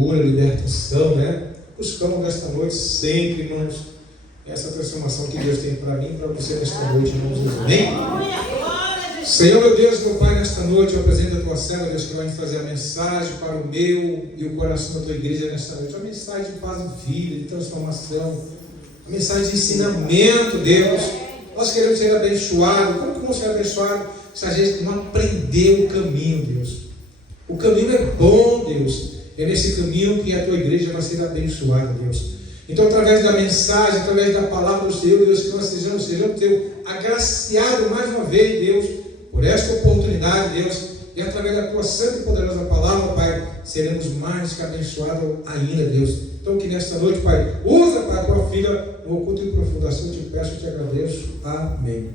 cura, libertação, né? Buscamos nesta noite sempre, irmãos, essa transformação que Deus tem para mim e para você nesta noite, irmãos. Amém? Senhor, meu Deus, meu Pai, nesta noite eu apresento a tua serva, Deus, que vai nos trazer a mensagem para o meu e o coração da tua igreja nesta noite. Uma mensagem de paz e vida, de transformação, uma mensagem de ensinamento, Deus. Nós queremos ser abençoados. Como que vamos ser abençoados se a gente não aprender o caminho, Deus? O caminho é bom, Deus. É nesse caminho que a tua igreja vai ser abençoada, Deus. Então, através da mensagem, através da palavra do Senhor, Deus, que nós sejamos teu agraciado mais uma vez, Deus, por esta oportunidade, Deus, e através da tua santa e poderosa palavra, Pai, seremos mais que abençoados ainda, Deus. Então, que nesta noite, Pai, usa para a tua filha no oculto e profundação, eu te peço, eu te agradeço. Amém.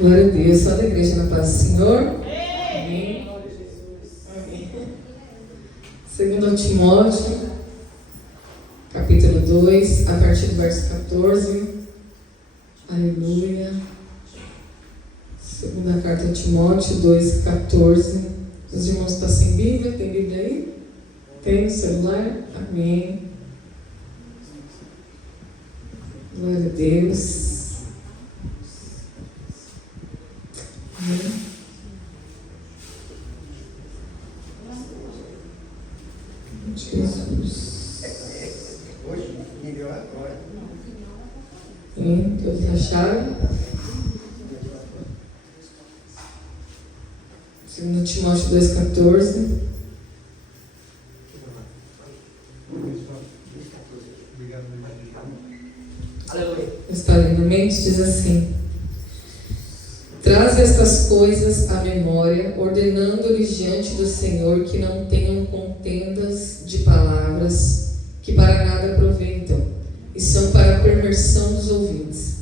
Glória a Deus, só da igreja na paz do Senhor. Amém. 2 Timóteo, capítulo 2, a partir do verso 14. Aleluia. Segunda carta a Timóteo 2, 14. Os irmãos estão sem Bíblia? Tem Bíblia aí? Tem no celular? Amém. Glória a Deus. Amém. Jesus. Todos acharam? 2 Timóteo 2,14. Está lendo a mente? Diz assim: traz estas coisas à memória, ordenando-lhes diante do Senhor que não tenham contendas de palavras que para nada aproveitam e são para a perversão dos ouvintes.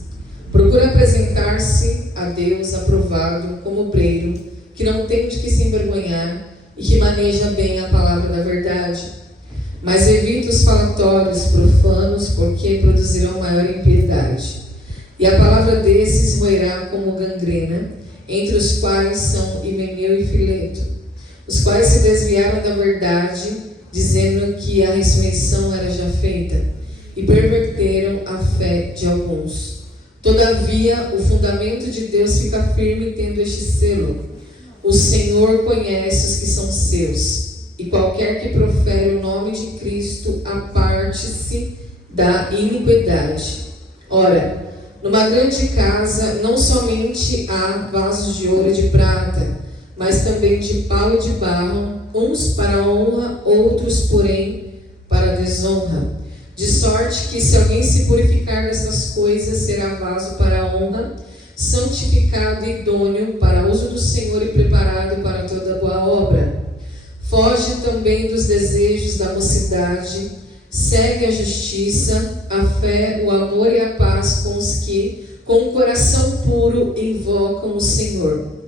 Procura apresentar-se a Deus aprovado como obreiro, que não tem de que se envergonhar e que maneja bem a palavra da verdade. Mas evita os falatórios profanos, porque produzirão maior impiedade. E a palavra desses roerá como gangrena, entre os quais são Himeneu e Fileto, os quais se desviaram da verdade, dizendo que a ressurreição era já feita, e perverteram a fé de alguns. Todavia, o fundamento de Deus fica firme, tendo este selo: o Senhor conhece os que são seus, e qualquer que profere o nome de Cristo aparte-se da iniquidade. Ora, numa grande casa não somente há vasos de ouro e de prata, mas também de pau e de barro, uns para honra, outros, porém, para desonra. De sorte que, se alguém se purificar dessas coisas, será vaso para honra, santificado e idôneo para uso do Senhor e preparado para toda boa obra. Foge também dos desejos da mocidade, segue a justiça, a fé, o amor e a paz com os que, com o coração puro, invocam o Senhor.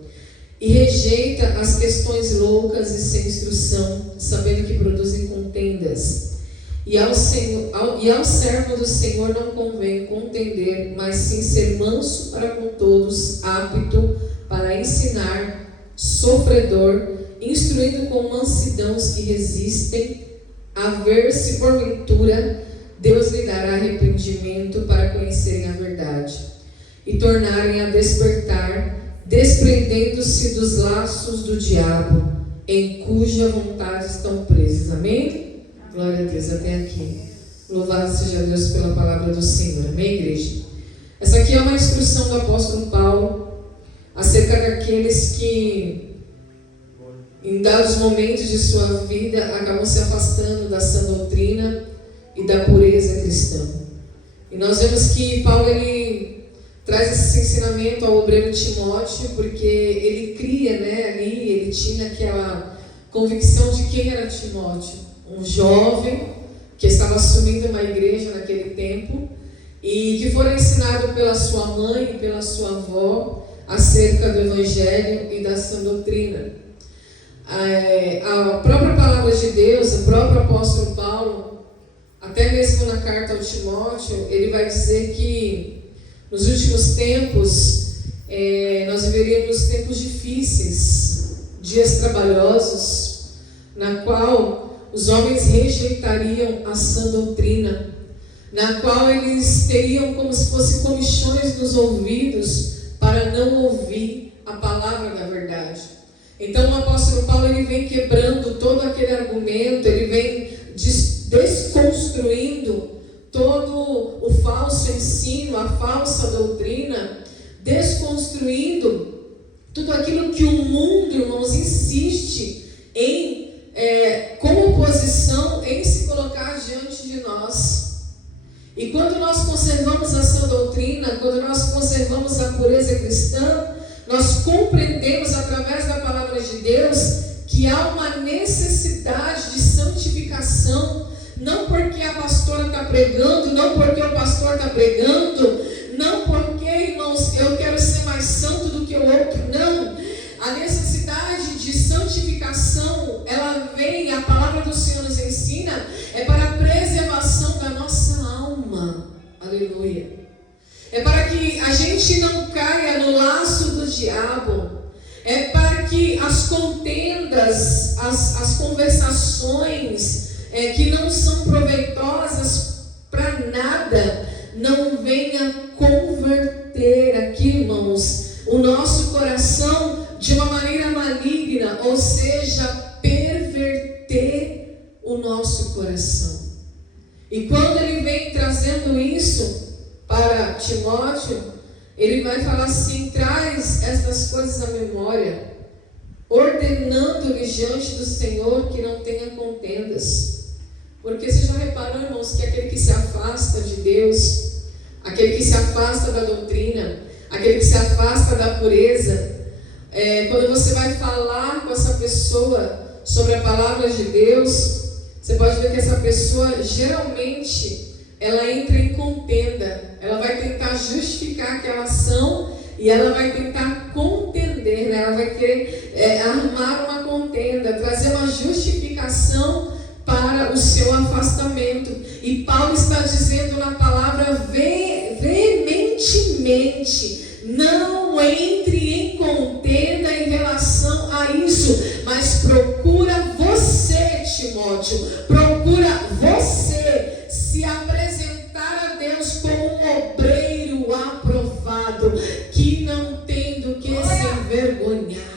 E rejeita as questões loucas e sem instrução, sabendo que produzem contendas. E ao servo do Senhor não convém contender, mas sim ser manso para com todos, apto para ensinar, sofredor, instruindo com mansidão os que resistem, a ver se porventura Deus lhe dará arrependimento para conhecerem a verdade e tornarem a despertar, desprendendo-se dos laços do diabo, em cuja vontade estão presos. Amém? Glória a Deus, até aqui. Louvado seja Deus pela palavra do Senhor. Amém, igreja? Essa aqui é uma instrução do apóstolo Paulo acerca daqueles que, em dados momentos de sua vida, acabam se afastando da sã doutrina e da pureza cristã. E nós vemos que Paulo, ele traz esse ensinamento ao obreiro Timóteo, porque ele cria, ali, ele tinha aquela convicção de quem era Timóteo. Um jovem que estava assumindo uma igreja naquele tempo e que fora ensinado pela sua mãe e pela sua avó acerca do Evangelho e da sã doutrina. A própria palavra de Deus, o próprio apóstolo Paulo, até mesmo na carta ao Timóteo, ele vai dizer que nos últimos tempos nós viveríamos tempos difíceis, dias trabalhosos, na qual os homens rejeitariam a sã doutrina, na qual eles teriam como se fosse comichões nos ouvidos para não ouvir a palavra da verdade. Então o apóstolo Paulo ele vem quebrando todo aquele argumento, ele vem desconstruindo todo o falso ensino, a falsa doutrina, desconstruindo tudo aquilo que o mundo, irmãos, insiste em como oposição em se colocar diante de nós. E quando nós conservamos a sã doutrina, quando nós conservamos a pureza cristã, nós compreendemos através da palavra de Deus que há uma necessidade de santificação, não porque a pastora está pregando, não porque o pastor está pregando, não porque, irmãos, eu quero ser mais santo do que o outro, não. A necessidade de santificação, ela vem, a palavra do Senhor nos ensina, é para a preservação da nossa alma. Aleluia. É para que a gente não caia no laço do diabo. É para que as contendas, as conversações que não são proveitosas para nada, não venha converter aqui, irmãos, o nosso coração de uma maneira maligna, ou seja, perverter o nosso coração. E quando ele vem trazendo isso para Timóteo, ele vai falar assim: traz estas coisas à memória, ordenando-lhe diante do Senhor que não tenha contendas. Porque você já reparou, irmãos, que aquele que se afasta de Deus, aquele que se afasta da doutrina, aquele que se afasta da pureza, quando você vai falar com essa pessoa sobre a palavra de Deus, você pode ver que essa pessoa geralmente ela entra em contenda, ela vai tentar justificar aquela ação e ela vai tentar contender, né? Ela vai querer armar uma contenda, trazer uma justificação para o seu afastamento. E Paulo está dizendo na palavra veementemente: não entre em contenda em relação a isso, mas procura você, Timóteo, procura você se apresentar a Deus como um obreiro aprovado, que não tem do que se envergonhar,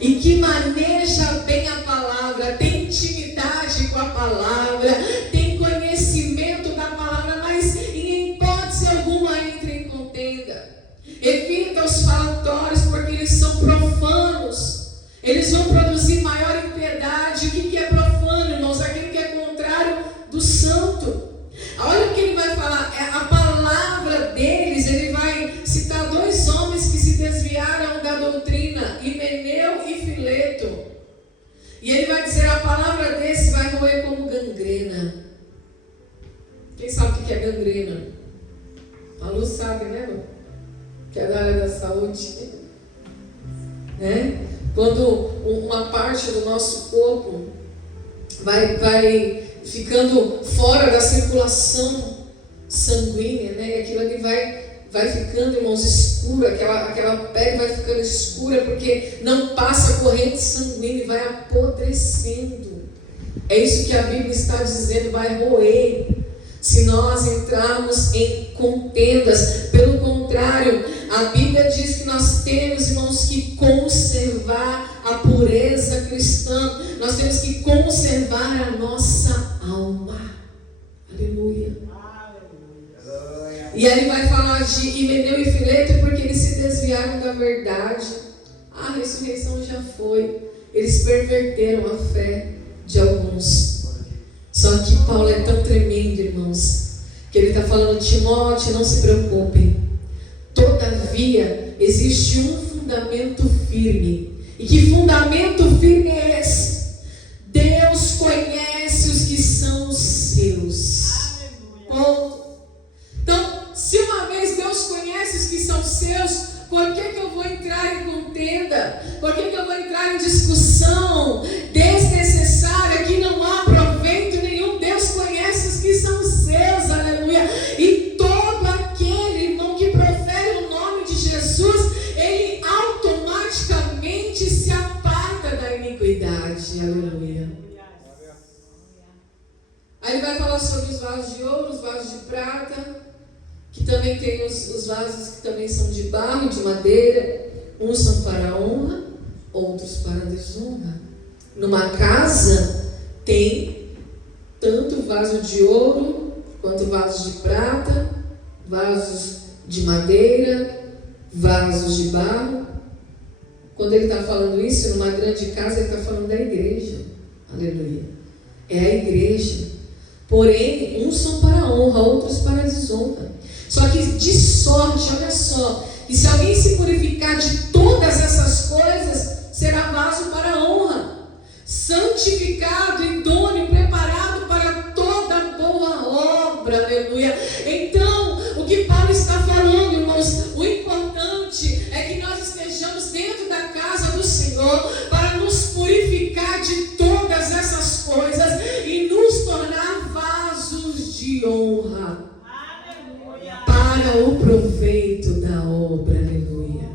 e que maneja bem a palavra, tem intimidade com a palavra, tem conhecimento da palavra, mas em hipótese alguma entre em contenda. Evita os falatórios, porque eles são profanos, eles vão produzir maior impiedade. O que é profano, irmãos? Aquilo que é contrário do santo. Olha o que ele vai falar, a palavra deles, ele vai citar dois homens que se desviaram da doutrina, Himeneu e Fileto. E ele vai dizer: a palavra desse vai roer como gangrena. Quem sabe o que é gangrena? A Lu sabe, né, Lu? Que é da área da saúde, né? Quando uma parte do nosso corpo vai ficando fora da circulação sanguínea, né? Aquilo ali vai ficando, irmãos, escuro, aquela pele vai ficando escura porque não passa a corrente sanguínea e vai apodrecendo. É isso que a Bíblia está dizendo, vai roer se nós entrarmos em contendas. Pelo contrário, a Bíblia diz que nós temos, irmãos, que conservar a pureza cristã, nós temos que conservar a nossa alma. Aleluia. E aí ele vai falar de Himeneu e Fileto porque eles se desviaram da verdade. A ressurreição já foi. Eles perverteram a fé de alguns. Só que Paulo é tão tremendo, irmãos, que ele está falando: Timóteo, não se preocupe. Todavia, existe um fundamento firme. E que fundamento firme é esse? Deus conhece os que são os seus. Ponto. Então, se uma vez Deus conhece os que são seus, por que eu vou entrar em contenda? Por que eu vou entrar em discussão desnecessária, que não há proveito nenhum? Deus conhece os que são seus, aleluia. E todo aquele, irmão, que profere o nome de Jesus, ele automaticamente se aparta da iniquidade. Aí ele vai falar sobre os vasos de ouro, os vasos de prata, que também tem os vasos que também são de barro e de madeira. Uns são para a honra, outros para a desonra. Numa casa tem tanto vaso de ouro, quanto vasos de prata, vasos de madeira, vasos de barro. Quando ele está falando isso, numa grande casa, ele está falando da igreja. Aleluia. É a igreja. Porém, uns são para a honra, outros para a desonra. Só que de sorte, olha só, que se alguém se purificar de todas essas coisas, será vaso para a honra, santificado, idôneo, preparado para toda boa obra. Aleluia. Então, o que Paulo está falando, irmãos, o importante é que nós estejamos dentro da casa do Senhor para nos purificar de todas essas coisas e nos tornar vasos de honra. Aleluia. Para o proveito da obra. Aleluia.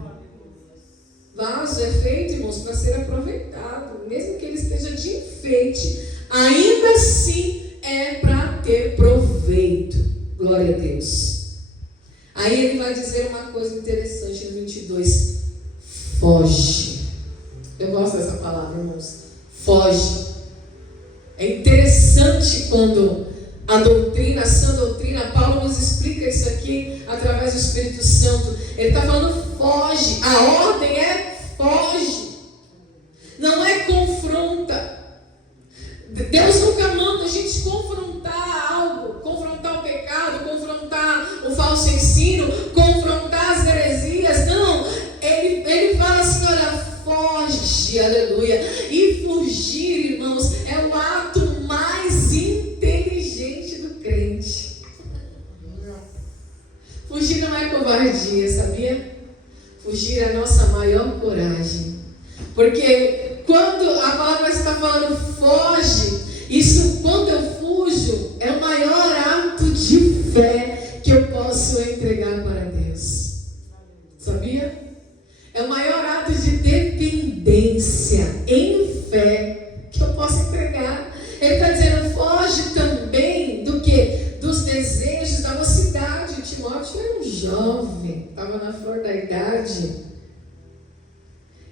Vaso é feito, irmãos, para ser aproveitado, mesmo que ele esteja de enfeite, ainda assim é para ter proveito. Glória a Deus. Aí ele vai dizer uma coisa interessante no 22. Foge. Eu gosto dessa palavra, irmãos. Foge. É interessante quando a doutrina, a sã doutrina, Paulo nos explica isso aqui através do Espírito Santo. Ele está falando foge. A ordem é foge. Não é confronta. Deus nunca manda a gente confrontar algo, confrontar o pecado, confrontar o falso ensino, confrontar as heresias. Não, ele fala assim, olha, foge, aleluia. E fugir, irmãos, é o ato mais inteligente do crente. Fugir não é covardia, sabia? Fugir é a nossa maior coragem. Porque quando a palavra está falando foge, isso, quando eu fujo, é o maior ato de fé que eu posso entregar para Deus. Sabia? É o maior ato de dependência em fé que eu posso entregar. Ele está dizendo, foge também do que? Dos desejos da mocidade. Timóteo era um jovem, estava na flor da idade.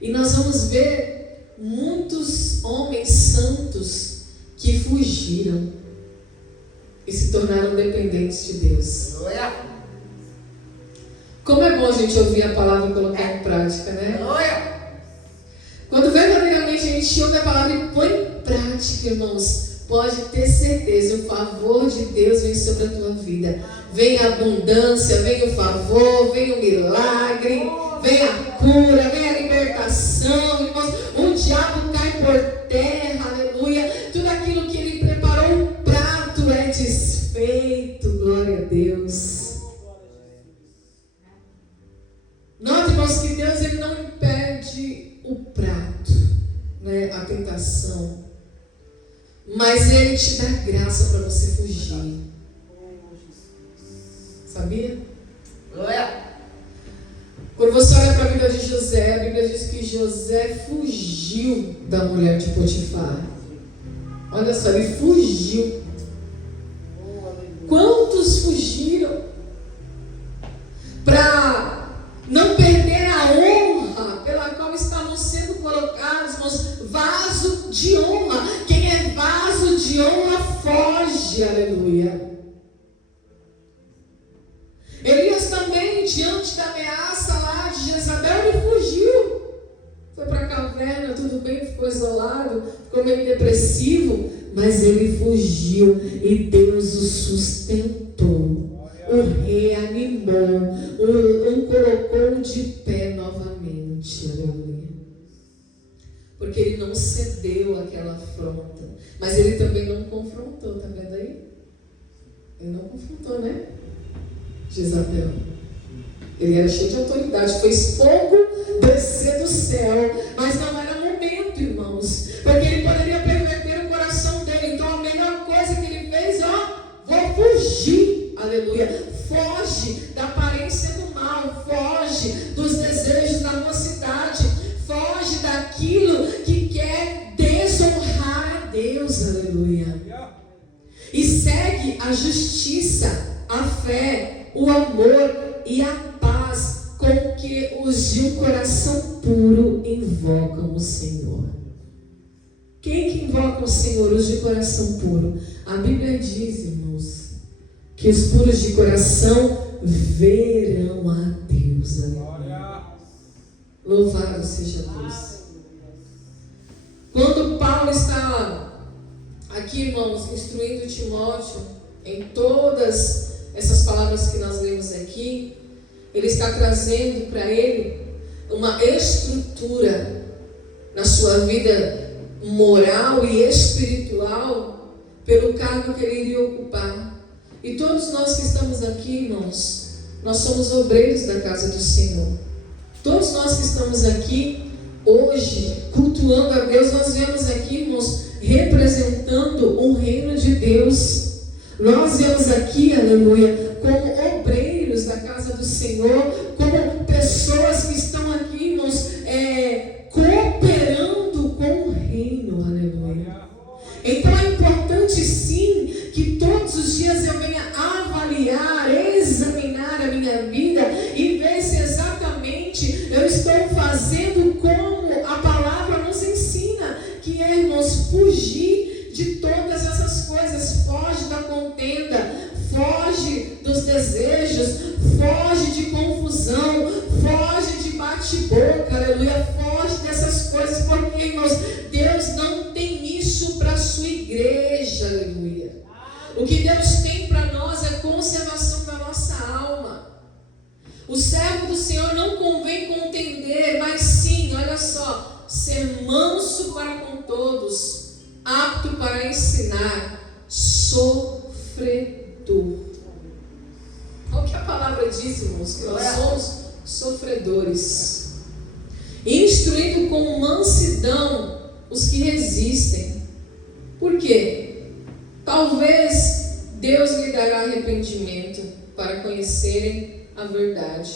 E nós vamos ver muitos homens santos que fugiram e se tornaram dependentes de Deus. Como é bom a gente ouvir a palavra e colocar em prática, né? Quando verdadeiramente a gente ouve a palavra e põe em prática, irmãos, pode ter certeza, o favor de Deus vem sobre a tua vida. Vem a abundância, vem o favor, vem o milagre, vem a cura, vem a libertação, irmãos. O diabo cai por terra, aleluia. Tudo aquilo que ele preparou, um prato é desfeito, glória a Deus. Note, irmãos, que Deus ele não impede o prato, né, a tentação, mas ele te dá graça para você fugir. Sabia? Quando você olha para a vida de José, a Bíblia diz que José fugiu da mulher de Potifar. Olha só, ele fugiu. Quantos fugiram para não perder a honra pela qual estavam sendo colocados, irmãos? Vaso de honra. Quem é vaso de honra foge, aleluia. Elias também, diante da ameaça lá de Jezabel, ele fugiu. Foi para a caverna, tudo bem, ficou isolado, ficou meio depressivo, mas ele fugiu e Deus o sustentou, o reanimou, o colocou de pé novamente. Aleluia. Porque ele não cedeu àquela afronta, mas ele também não confrontou, tá vendo aí? Ele não confrontou, né? Jezabel. Ele era cheio de autoridade, fez fogo descer do céu, mas não era momento, irmãos, porque ele poderia perverter o coração dele. Então a melhor coisa que ele fez, vou fugir, aleluia. Foge da aparência do mal, foge dos desejos da mocidade, foge daquilo que quer desonrar a Deus, aleluia. E segue a justiça, a fé, o amor e a paz com que os de um coração puro invocam o Senhor. Quem que invoca o Senhor? Os de coração puro. A Bíblia diz, irmãos, que os puros de coração verão a Deus. Louvado seja Deus. Quando Paulo está aqui, irmãos, instruindo Timóteo em todas essas palavras que nós lemos aqui, ele está trazendo para ele uma estrutura na sua vida moral e espiritual pelo cargo que ele iria ocupar. E todos nós que estamos aqui, irmãos, nós somos obreiros da casa do Senhor. Todos nós que estamos aqui hoje, cultuando a Deus, nós viemos aqui, irmãos, representando o reino de Deus. Nós viemos aqui, aleluia, como obreiros da casa do Senhor, como pessoas que estão aqui, irmãos, cooperando com o reino, aleluia. Então é importante sim que todos os dias eu venha avaliar, examinar a minha vida e ver se exatamente eu estou fazendo como a palavra nos ensina, que é, irmãos, fugir de todas essas coisas. Foge da contenda, foge dos desejos, foge de confusão, foge de bate-boca, aleluia, foge dessas coisas, porque, irmãos, Deus não tem isso para a sua igreja, aleluia. O que Deus tem para nós é conservação da nossa alma. O servo do Senhor não convém contender, mas sim, olha só, ser manso para com todos, apto para ensinar, sofredor. Olha o que a palavra diz, irmãos, que nós somos sofredores, instruindo com mansidão os que resistem. Por quê? Talvez Deus lhe dará arrependimento para conhecerem a verdade.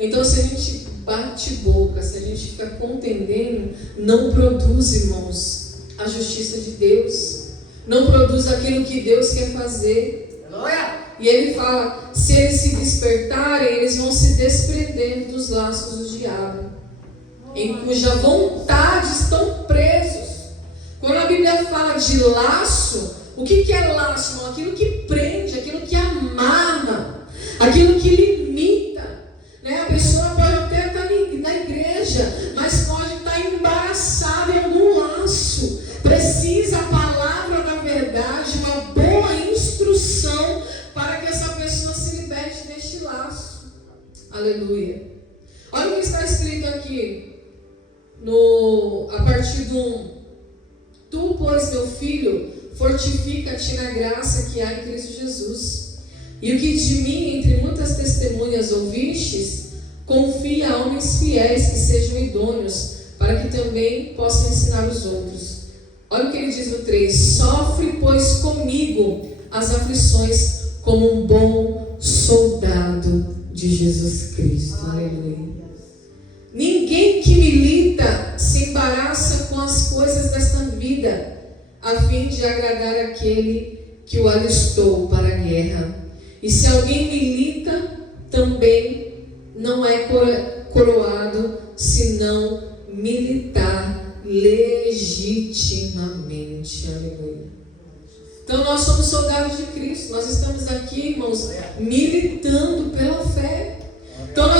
Então, se a gente bate boca, se a gente fica contendendo, não produz, irmãos, a justiça de Deus, não produz aquilo que Deus quer fazer. E ele fala, se eles se despertarem, eles vão se desprender dos laços do diabo, em cuja vontade estão presos. Quando a Bíblia fala de laço, o que é laço, irmão? Aquilo que prende, aquilo que amarra, aquilo que limita, né? A pessoa pode até estar na igreja, mas pode estar embaraçada em algum laço. Precisa a palavra da verdade, uma boa instrução para que essa pessoa se liberte deste laço. Aleluia. Olha o que está escrito aqui, a partir do 1. Tu, pois, meu filho, fortifica-te na graça que há em Cristo Jesus. E o que de mim, entre muitas testemunhas, ouvistes, confia a homens fiéis que sejam idôneos, para que também possam ensinar os outros. Olha o que ele diz no 3. Sofre, pois, comigo as aflições, como um bom soldado de Jesus Cristo. Aleluia. Ninguém que milita se embaraça com as coisas desta vida, a fim de agradar aquele que o alistou para a guerra. E se alguém milita, também não é coroado, senão militar legitimamente. Aleluia. Então nós somos soldados de Cristo. Nós estamos aqui, irmãos, militando pela fé. Então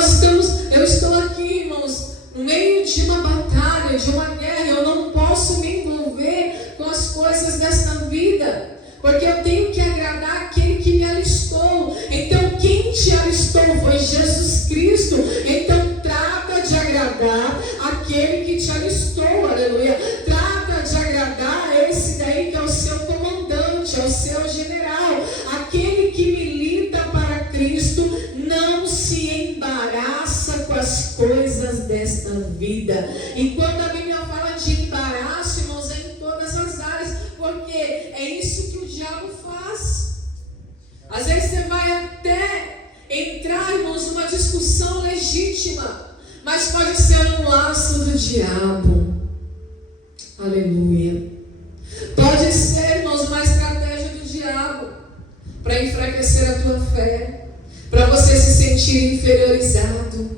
eu estou aqui, irmãos, no meio de uma batalha, de uma guerra. Eu não posso me envolver com as coisas desta vida, porque eu tenho que agradar aquele que me alistou. Então quem te alistou foi Jesus Cristo. Então trata de agradar aquele que te alistou, aleluia. Trata de agradar esse daí que é o seu comandante, é o seu general, aquele que milita para Cristo. Não se embaraça com as coisas desta vida. E quando a Bíblia fala de embaraço, irmãos, é em todas as áreas, porque é isso que o diabo faz. Às vezes você vai até entrar, irmãos, numa discussão legítima, mas pode ser um laço do diabo. Aleluia. Pode ser, irmãos, uma estratégia do diabo. enfraquecer a tua fé, para você se sentir inferiorizado.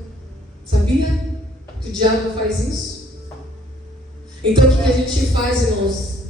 Sabia que o diabo faz isso? Então o que a gente faz, irmãos?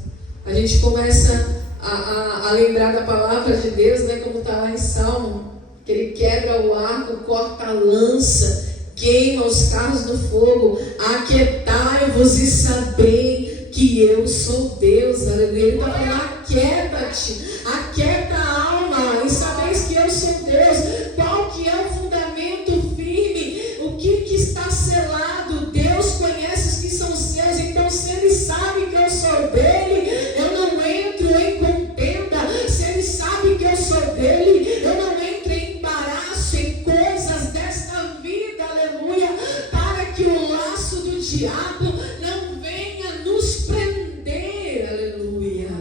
A gente começa a lembrar da palavra de Deus, né? Como está lá em Salmo, que ele quebra o arco, corta a lança, queima os carros do fogo. Aquietai-vos e sabei que eu sou Deus. Aleluia. Ele está falando: aquieta-te, aquieta a alma e sabeis que eu sou Deus. Qual que é o fundamento firme? O que está selado? Deus conhece os que são seus. Então, se Ele sabe que eu sou dele, eu não entro em contenda. Se Ele sabe que eu sou dele, eu não entro em embaraço, em coisas desta vida, aleluia, para que o laço do diabo não venha nos prender, aleluia.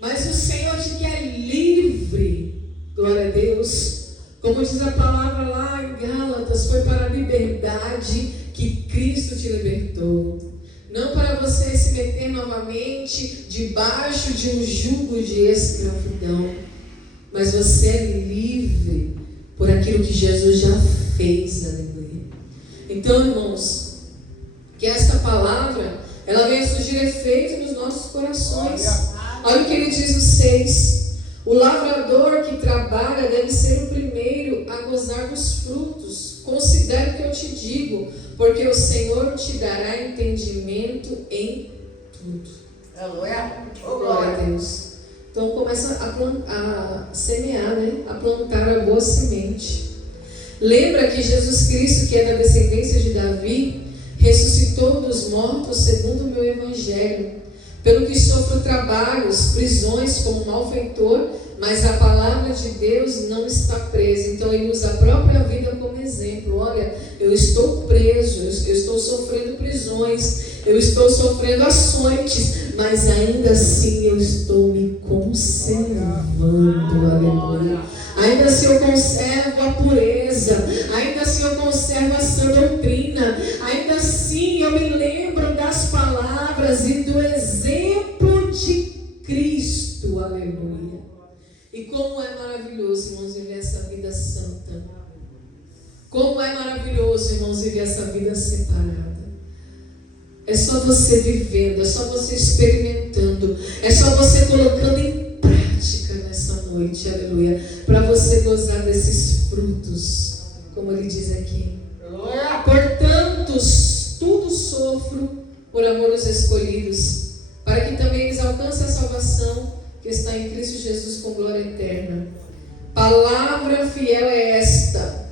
Mas o Senhor te quer livre, glória a Deus. Como diz a palavra lá em Gálatas, foi para a liberdade que Cristo te libertou. Não para você se meter novamente debaixo de um jugo de escravidão. Mas você é livre por aquilo que Jesus já fez, aleluia. Então, irmãos, que esta palavra, ela venha surgir efeito nos nossos corações. Olha o que ele diz no 6. O lavrador que trabalha deve ser o primeiro a gozar dos frutos. Considere o que eu te digo, porque o Senhor te dará entendimento em tudo. Glória a Deus. Então começa a semear, né? A plantar a boa semente. Lembra que Jesus Cristo, que é da descendência de Davi, ressuscitou dos mortos segundo o meu evangelho. Pelo que sofro trabalhos, prisões como malfeitor, mas a palavra de Deus não está presa. Então ele usa a própria vida como exemplo. Olha, eu estou preso, eu estou sofrendo prisões, eu estou sofrendo açoites, mas ainda assim eu estou me conservando, aleluia. Ainda assim eu conservo a pureza, ainda assim eu conservo a sã doutrina, ainda assim eu me lembro das palavras e do exemplo de Cristo, aleluia. E como é maravilhoso, irmãos, viver essa vida santa. Como é maravilhoso, irmãos, viver essa vida separada. É só você vivendo, é só você experimentando, é só você colocando em prática nessa noite, aleluia, para você gozar desses frutos, como ele diz aqui. Portanto, tudo sofro por amor aos escolhidos, para que também eles alcancem a salvação que está em Cristo Jesus com glória eterna. Palavra fiel é esta,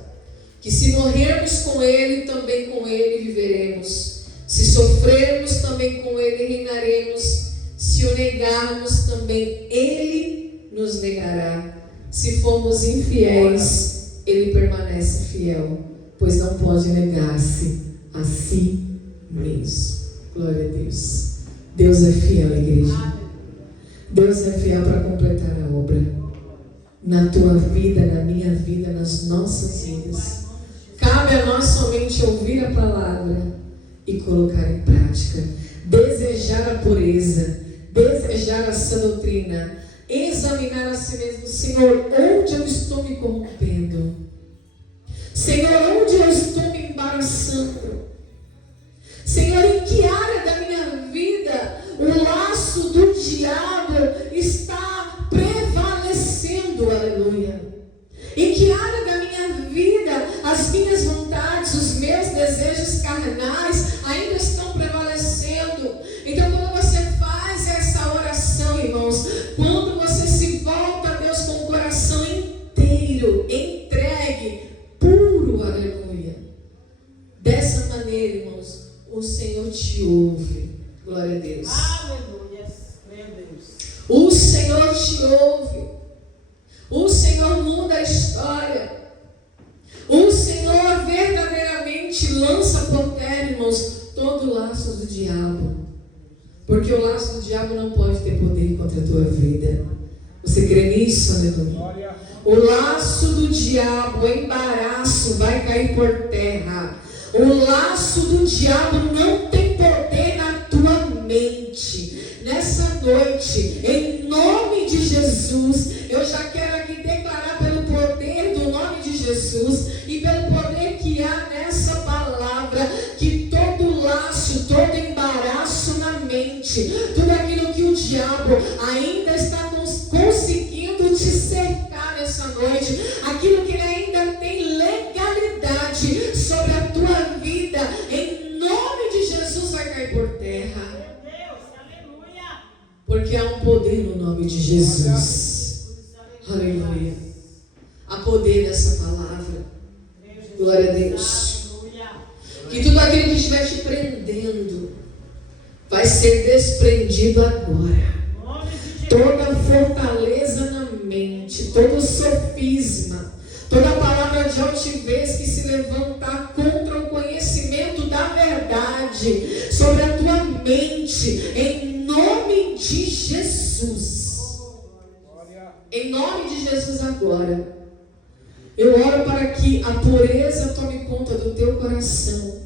que se morrermos com Ele, também com Ele viveremos. Se sofrermos, também com Ele reinaremos. Se o negarmos, também Ele nos negará. Se formos infiéis, Ele permanece fiel, pois não pode negar-se a si mesmo. Glória a Deus. Deus é fiel, igreja. Deus é fiel para completar a obra. Na tua vida, na minha vida, nas nossas vidas. Cabe a nós somente ouvir a palavra e colocar em prática. Desejar a pureza, desejar a sã doutrina, examinar a si mesmo. Senhor, onde eu estou me corrompendo? Senhor, onde eu estou me embaraçando? Senhor, em que área da minha vida o laço do diabo está prevalecendo? Aleluia. Em que área da minha vida as minhas vontades, os meus desejos carnais ainda estão prevalecendo? Então, quando você faz essa oração, irmãos, quando você se volta a Deus com o coração inteiro, entregue, puro, aleluia, dessa maneira, irmãos, o Senhor te ouve. Glória a Deus. Aleluia. Meu Deus. O Senhor te ouve. O Senhor muda a história. O Senhor verdadeiramente lança por terra, irmãos, todo o laço do diabo. Porque o laço do diabo não pode ter poder contra a tua vida. Você crê nisso, aleluia? O laço do diabo, o embaraço vai cair por terra. O laço do diabo não tem poder na tua mente. Nessa noite, em nome de Jesus, eu já quero diabo ainda está conseguindo te cercar nessa noite, aquilo que ele ainda tem legalidade sobre a tua vida, em nome de Jesus vai cair por terra. Meu Deus, aleluia. Porque há um poder no nome de Jesus. Aleluia. Há poder nessa palavra. Glória a Deus. Aleluia. Que tudo aquilo que estiver te prendendo vai ser desprendido agora. Nome de Jesus. Toda fortaleza na mente, todo sofisma, toda palavra de altivez que se levantar contra o conhecimento da verdade sobre a tua mente, em nome de Jesus. Em nome de Jesus agora. Eu oro para que a pureza tome conta do teu coração.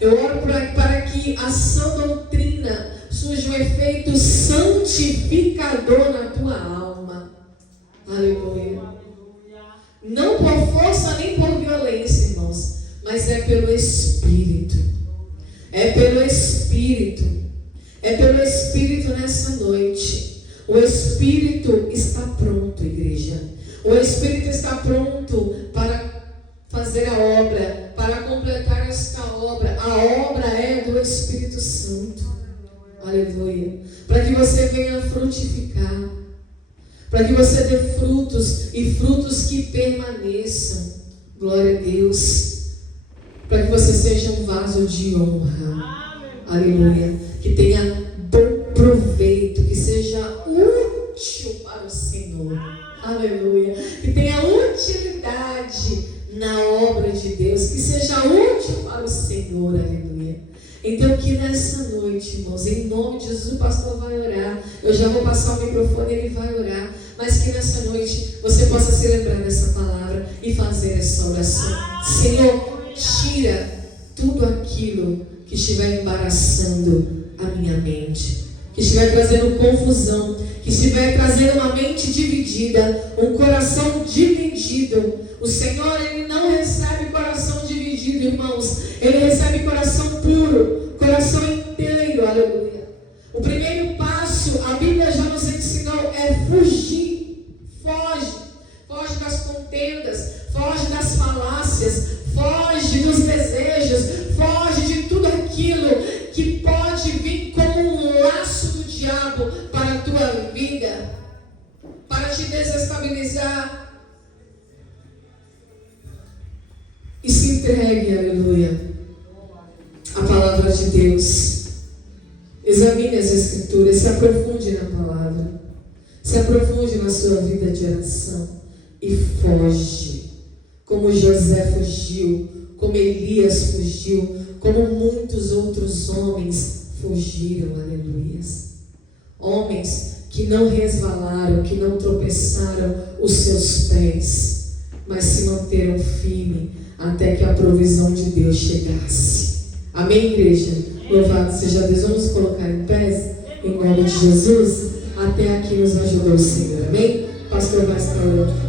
Eu oro para que a sã doutrina surja um efeito santificador na tua alma. Aleluia. Não por força nem por violência, irmãos, mas é pelo Espírito. É pelo Espírito. É pelo Espírito nessa noite. O Espírito está pronto, igreja. O Espírito está pronto para fazer a obra, para completar esta obra. A obra é do Espírito Santo. Aleluia. Para que você venha frutificar. Para que você dê frutos e frutos que permaneçam. Glória a Deus. Para que você seja um vaso de honra. Aleluia. Que tenha bom proveito, que seja útil para o Senhor. Aleluia. Que tenha utilidade na obra de Deus, que seja útil para o Senhor. Aleluia. Então que nessa noite, irmãos, em nome de Jesus, o pastor vai orar. Eu já vou passar o microfone, ele vai orar. Mas que nessa noite você possa se lembrar dessa palavra e fazer essa oração. Senhor, tira tudo aquilo que estiver embaraçando a minha mente, que estiver trazendo confusão, que estiver trazendo uma mente dividida, um coração dividido. O Senhor, Ele não recebe coração dividido, irmãos. Ele recebe coração puro, coração inteiro. Aleluia. O primeiro passo, a Bíblia já nos ensinou, é fugir. Foge. Foge das contendas, foge das falácias, foge dos desejos, foge de tudo aquilo que pode vir como um laço do diabo para a tua vida, para te desestabilizar. E se entregue, aleluia, à palavra de Deus. Examine as Escrituras, se aprofunde na palavra, se aprofunde na sua vida de oração e foge, como José fugiu, como Elias fugiu, como muitos outros homens fugiram, aleluia. Homens que não resvalaram, que não tropeçaram os seus pés, mas se manteram firmes até que a provisão de Deus chegasse. Amém, igreja? Louvado seja Deus. Vamos colocar em pés, em nome de Jesus. Até aqui nos ajudou o Senhor. Amém? Pastor vai estar orando.